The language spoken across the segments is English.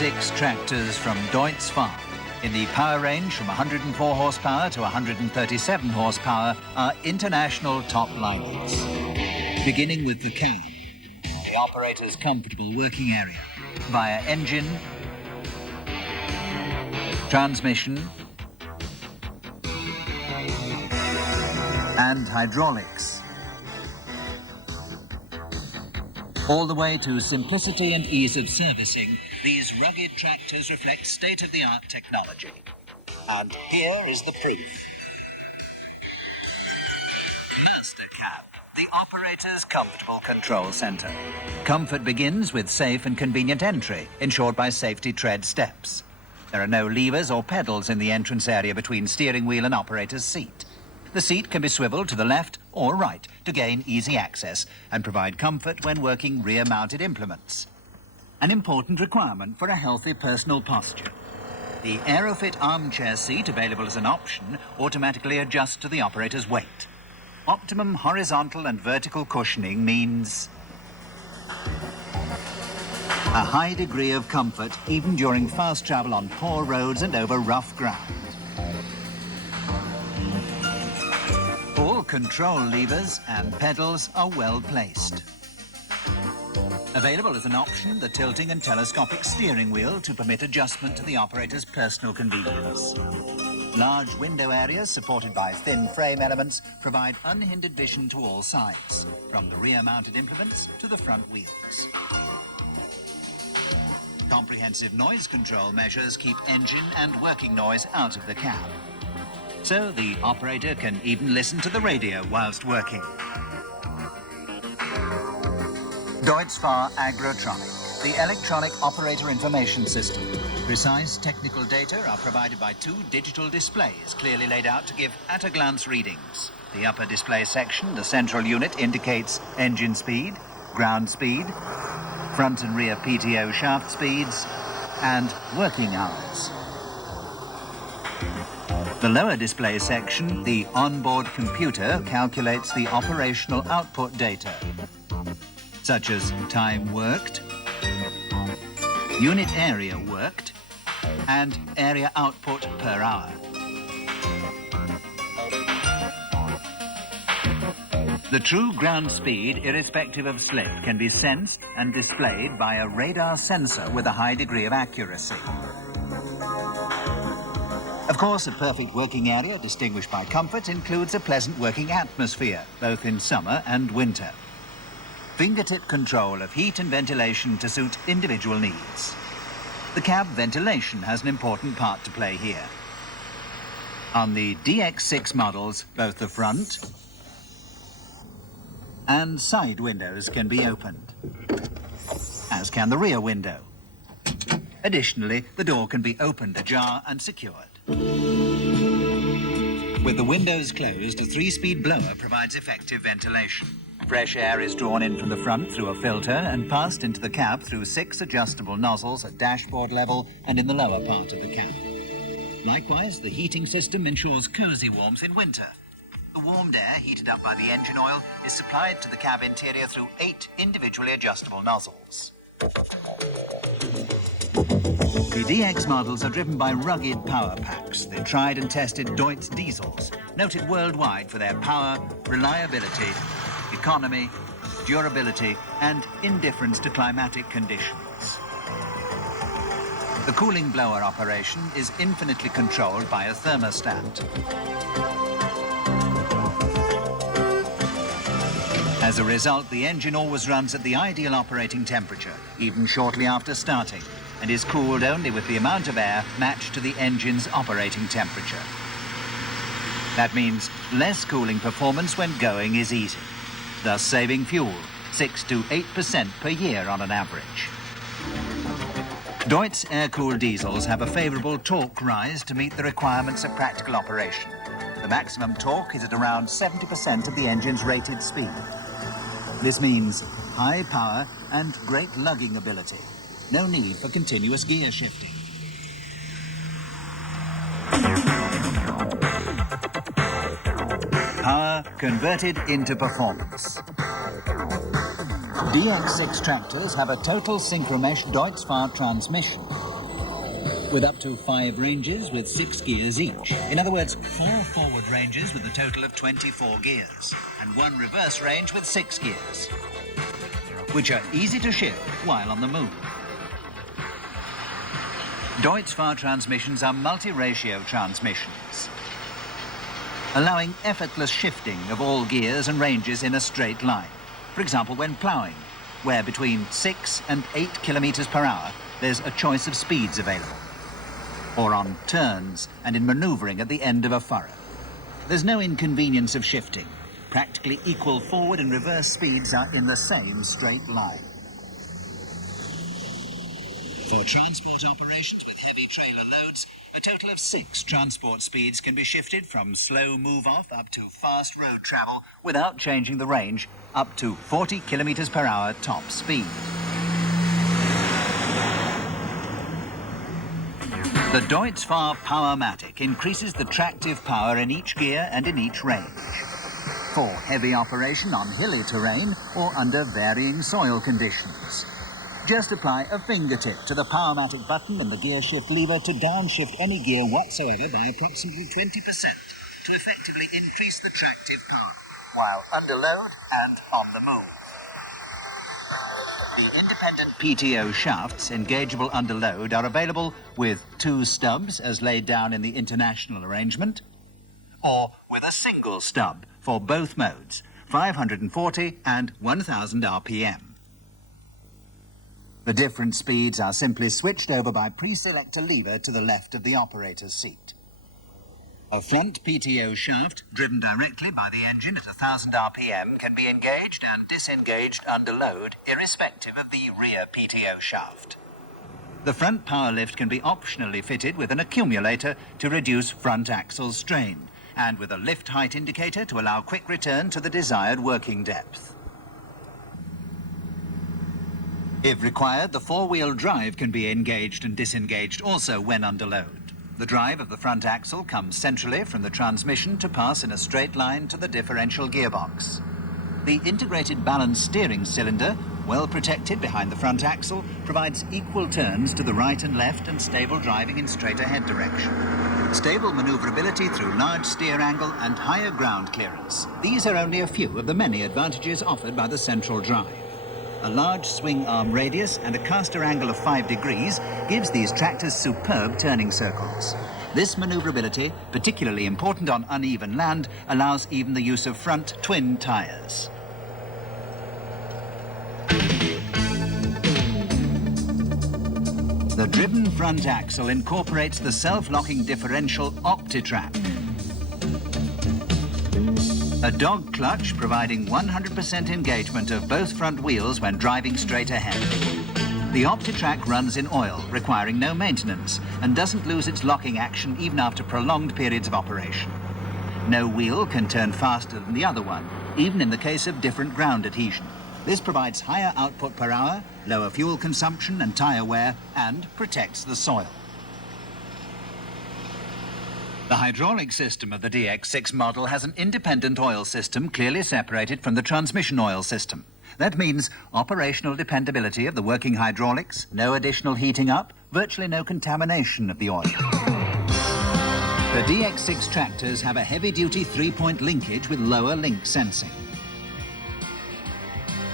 DX6 tractors from Deutz Fahr, in the power range from 104 horsepower to 137 horsepower, are international top liners. Beginning with the cab, the operator's comfortable working area, via engine, transmission, and hydraulics. All the way to simplicity and ease of servicing, these rugged tractors reflect state-of-the-art technology. And here is the proof. Mastercab, the operator's comfortable control center. Comfort begins with safe and convenient entry, ensured by safety tread steps. There are no levers or pedals in the entrance area between steering wheel and operator's seat. The seat can be swiveled to the left or right to gain easy access and provide comfort when working rear-mounted implements. An important requirement for a healthy personal posture. The Aerofit armchair seat, available as an option, automatically adjusts to the operator's weight. Optimum horizontal and vertical cushioning means a high degree of comfort even during fast travel on poor roads and over rough ground. All control levers and pedals are well placed. Available as an option, the tilting and telescopic steering wheel to permit adjustment to the operator's personal convenience. Large window areas supported by thin frame elements provide unhindered vision to all sides, from the rear-mounted implements to the front wheels. Comprehensive noise control measures keep engine and working noise out of the cab. So the operator can even listen to the radio whilst working. Deutz Fahr Agrotronic, the electronic operator information system. Precise technical data are provided by two digital displays clearly laid out to give at-a-glance readings. The upper display section, the central unit, indicates engine speed, ground speed, front and rear PTO shaft speeds, and working hours. The lower display section, the onboard computer, calculates the operational output data, such as time worked, unit area worked, and area output per hour. The true ground speed, irrespective of slip, can be sensed and displayed by a radar sensor with a high degree of accuracy. Of course, a perfect working area, distinguished by comfort, includes a pleasant working atmosphere, both in summer and winter. Fingertip control of heat and ventilation to suit individual needs. The cab ventilation has an important part to play here. On the DX6 models, both the front and side windows can be opened, as can the rear window. Additionally, the door can be opened ajar and secured. With the windows closed, a 3-speed blower provides effective ventilation. Fresh air is drawn in from the front through a filter and passed into the cab through 6 adjustable nozzles at dashboard level and in the lower part of the cab. Likewise, the heating system ensures cozy warmth in winter. The warmed air, heated up by the engine oil, is supplied to the cab interior through 8 individually adjustable nozzles. The DX models are driven by rugged power packs, the tried and tested Deutz diesels, noted worldwide for their power, reliability, economy, durability, and indifference to climatic conditions. The cooling blower operation is infinitely controlled by a thermostat. As a result, the engine always runs at the ideal operating temperature, even shortly after starting, and is cooled only with the amount of air matched to the engine's operating temperature. That means less cooling performance when going is easy, thus saving fuel, 6 to 8% per year on an average. Deutz air-cooled diesels have a favourable torque rise to meet the requirements of practical operation. The maximum torque is at around 70% of the engine's rated speed. This means high power and great lugging ability. No need for continuous gear shifting. Power converted into performance. DX6 tractors have a total synchromesh Deutz Fahr transmission with up to 5 ranges with 6 gears each. In other words, 4 forward ranges with a total of 24 gears, and 1 reverse range with 6 gears, which are easy to shift while on the move. Deutz Fahr transmissions are multi-ratio transmissions, allowing effortless shifting of all gears and ranges in a straight line. For example, when ploughing, where between 6 and 8 kilometers per hour, there's a choice of speeds available. Or on turns and in maneuvering at the end of a furrow. There's no inconvenience of shifting. Practically equal forward and reverse speeds are in the same straight line. For transport operations with heavy trailer loads, a total of 6 transport speeds can be shifted from slow move-off up to fast road travel without changing the range, up to 40 kilometers per hour top speed. The Deutz Fahr Powermatic increases the tractive power in each gear and in each range. For heavy operation on hilly terrain or under varying soil conditions. Just apply a fingertip to the Powermatic button and the gear shift lever to downshift any gear whatsoever by approximately 20% to effectively increase the tractive power while under load and on the move. The independent PTO shafts, engageable under load, are available with 2 stubs as laid down in the international arrangement, or with a single stub for both modes, 540 and 1000 RPM. The different speeds are simply switched over by pre-select a lever to the left of the operator's seat. A front PTO shaft, driven directly by the engine at 1000 RPM, can be engaged and disengaged under load, irrespective of the rear PTO shaft. The front power lift can be optionally fitted with an accumulator to reduce front axle strain, and with a lift height indicator to allow quick return to the desired working depth. If required, the 4-wheel drive can be engaged and disengaged also when under load. The drive of the front axle comes centrally from the transmission to pass in a straight line to the differential gearbox. The integrated balance steering cylinder, well protected behind the front axle, provides equal turns to the right and left and stable driving in straight ahead direction. Stable maneuverability through large steer angle and higher ground clearance. These are only a few of the many advantages offered by the central drive. A large swing arm radius and a caster angle of 5 degrees gives these tractors superb turning circles. This maneuverability, particularly important on uneven land, allows even the use of front twin tyres. The driven front axle incorporates the self-locking differential OptiTrack, a dog clutch providing 100% engagement of both front wheels when driving straight ahead. The OptiTrack runs in oil, requiring no maintenance, and doesn't lose its locking action even after prolonged periods of operation. No wheel can turn faster than the other one, even in the case of different ground adhesion. This provides higher output per hour, lower fuel consumption and tyre wear, and protects the soil. The hydraulic system of the DX6 model has an independent oil system clearly separated from the transmission oil system. That means operational dependability of the working hydraulics, no additional heating up, virtually no contamination of the oil. The DX6 tractors have a heavy-duty 3-point linkage with lower link sensing.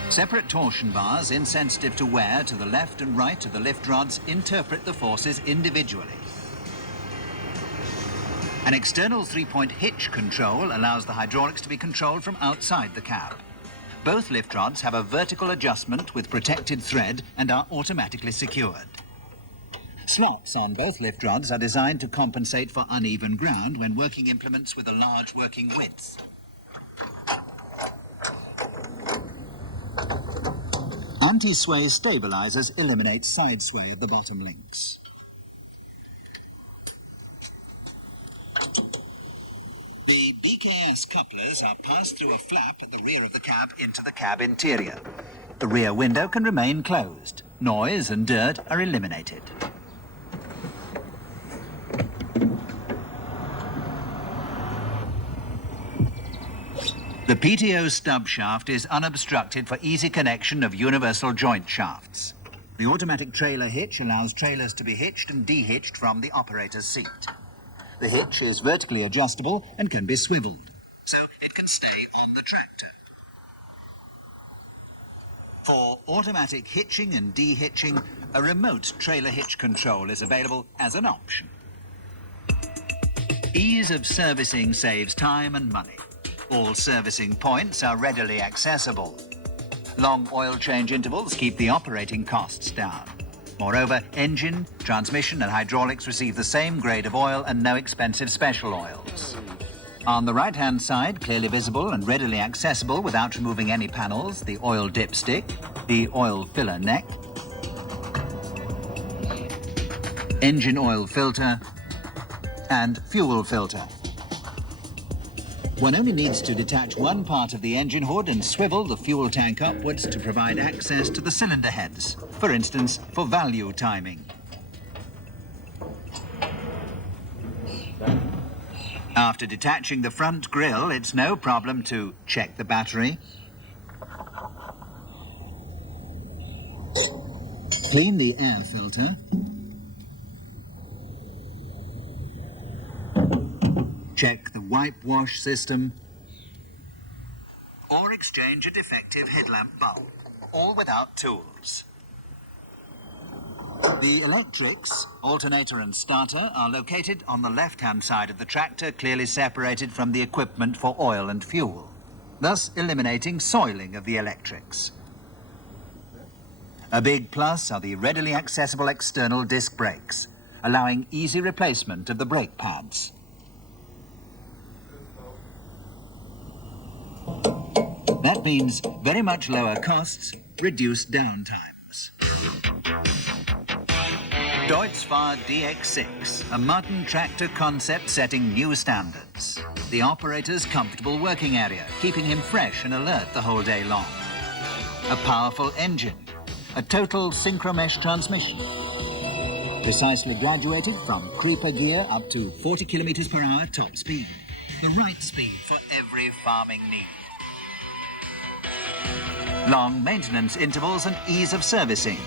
Separate torsion bars, insensitive to wear, to the left and right of the lift rods interpret the forces individually. An external 3-point hitch control allows the hydraulics to be controlled from outside the cab. Both lift rods have a vertical adjustment with protected thread and are automatically secured. Slots on both lift rods are designed to compensate for uneven ground when working implements with a large working width. Anti-sway stabilizers eliminate side sway of the bottom links. The BKS couplers are passed through a flap at the rear of the cab into the cab interior. The rear window can remain closed. Noise and dirt are eliminated. The PTO stub shaft is unobstructed for easy connection of universal joint shafts. The automatic trailer hitch allows trailers to be hitched and de-hitched from the operator's seat. The hitch is vertically adjustable and can be swiveled, so it can stay on the tractor. For automatic hitching and de-hitching, a remote trailer hitch control is available as an option. Ease of servicing saves time and money. All servicing points are readily accessible. Long oil change intervals keep the operating costs down. Moreover, engine, transmission and hydraulics receive the same grade of oil and no expensive special oils. On the right-hand side, clearly visible and readily accessible without removing any panels, the oil dipstick, the oil filler neck, engine oil filter, and fuel filter. One only needs to detach one part of the engine hood and swivel the fuel tank upwards to provide access to the cylinder heads, for instance, for value timing. After detaching the front grille, it's no problem to check the battery, clean the air filter, check the wipe wash system, or exchange a defective headlamp bulb, all without tools. The electrics, alternator and starter, are located on the left-hand side of the tractor, clearly separated from the equipment for oil and fuel, thus eliminating soiling of the electrics. A big plus are the readily accessible external disc brakes, allowing easy replacement of the brake pads. That means very much lower costs, reduced downtimes. Deutz Fahr DX6, a modern tractor concept setting new standards. The operator's comfortable working area, keeping him fresh and alert the whole day long. A powerful engine, a total synchromesh transmission. Precisely graduated from creeper gear up to 40 kilometers per hour top speed. The right speed for every farming need. Long maintenance intervals and ease of servicing.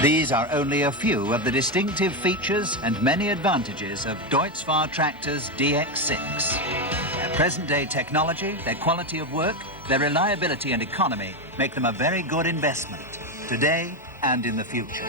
These are only a few of the distinctive features and many advantages of Deutz Fahr Tractors DX6. Their present-day technology, their quality of work, their reliability and economy make them a very good investment, today and in the future.